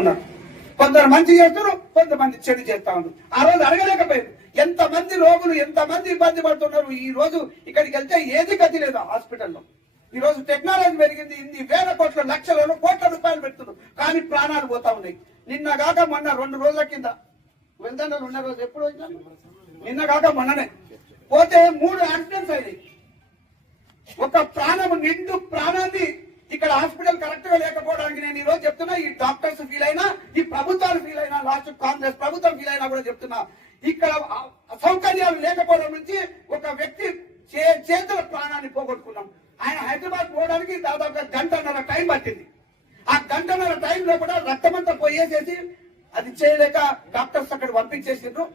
ఉన్నారు కొందరు మంచి చేస్తారు కొంతమంది చెడు చేస్తా ఉన్నారు ఆ రోజు ఎంత ఎంతమంది రోగులు ఎంత మంది ఇబ్బంది పడుతున్నారు ఈ రోజు ఇక్కడికి వెళ్తే ఏది గతి లేదు హాస్పిటల్లో ఈ రోజు టెక్నాలజీ పెరిగింది ఇన్ని వేల కోట్ల లక్షలను కోట్ల రూపాయలు పెడుతున్నారు కానీ ప్రాణాలు పోతా ఉన్నాయి నిన్న కాక మొన్న రెండు రోజుల కింద వెళ్తాను రెండు రోజు ఎప్పుడు నిన్న కాక మొన్ననే పోతే మూడు యాక్సిడెంట్స్ అయినాయి ఒక ప్రాణం నిండు ప్రాణాన్ని ఇక్కడ హాస్పిటల్ కరెక్ట్ గా లేకపోతే వాళ్ళకి నేను ఈ రోజు చెప్తున్నా ఈ డాక్టర్స్ ఫీల్ అయినా ఈ ప్రభుత్వాలు ఫీల్ అయినా లాస్ట్ కాంగ్రెస్ ప్రభుత్వం ఫీల్ అయినా కూడా చెప్తున్నా ఇక్కడ సౌకర్యాలు లేకపోవడం నుంచి ఒక వ్యక్తి చేతుల ప్రాణాన్ని పోగొట్టుకున్నాం ఆయన హైదరాబాద్ పోవడానికి దాదాపు గంటన్నర టైం పట్టింది ఆ గంటన్నర టైంలో కూడా రక్తమంతా పోయేసేసి అది చేయలేక డాక్టర్స్ అక్కడ పంపించేసిండ్రు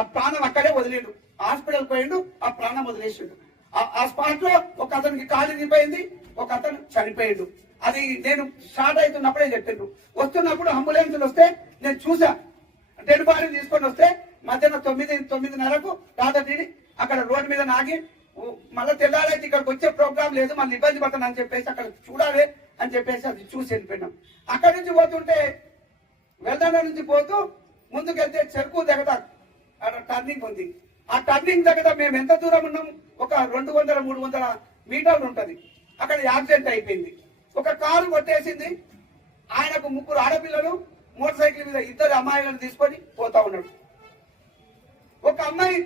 ఆ ప్రాణం అక్కడే వదిలేడు హాస్పిటల్ పోయిండు ఆ ప్రాణం వదిలేసిండు ఆ స్పాట్ లో ఒక అతనికి కాలు దిగిపోయింది ఒక అతను చనిపోయాడు అది నేను స్టార్ట్ అవుతున్నప్పుడే చెప్పాను వస్తున్నప్పుడు అంబులెన్స్లు వస్తే నేను చూసా డెడ్ బాడీ తీసుకొని వస్తే మధ్యాహ్నం తొమ్మిది తొమ్మిదిన్నరకు రాత్రి అక్కడ రోడ్డు మీద నాగి మళ్ళీ తెల్లారైతే ఇక్కడికి వచ్చే ప్రోగ్రామ్ లేదు మళ్ళీ ఇబ్బంది పడతాను అని చెప్పేసి అక్కడ చూడాలి అని చెప్పేసి అది చూసి వెళ్ళిపోయినాం అక్కడి నుంచి పోతుంటే వెల్దాడ నుంచి పోతూ ముందుకెళ్తే చెరుకు దగ్గర అక్కడ టర్నింగ్ ఉంది ఆ టర్నింగ్ దగ్గర మేము ఎంత దూరం ఉన్నాం ఒక రెండు వందల మూడు వందల మీటర్లు ఉంటుంది అక్కడ యాక్సిడెంట్ అయిపోయింది ఒక కారు కొట్టేసింది ఆయనకు ముగ్గురు ఆడపిల్లలు మోటార్ సైకిల్ మీద ఇద్దరు అమ్మాయిలను తీసుకొని పోతా ఉన్నాడు ఒక అమ్మాయి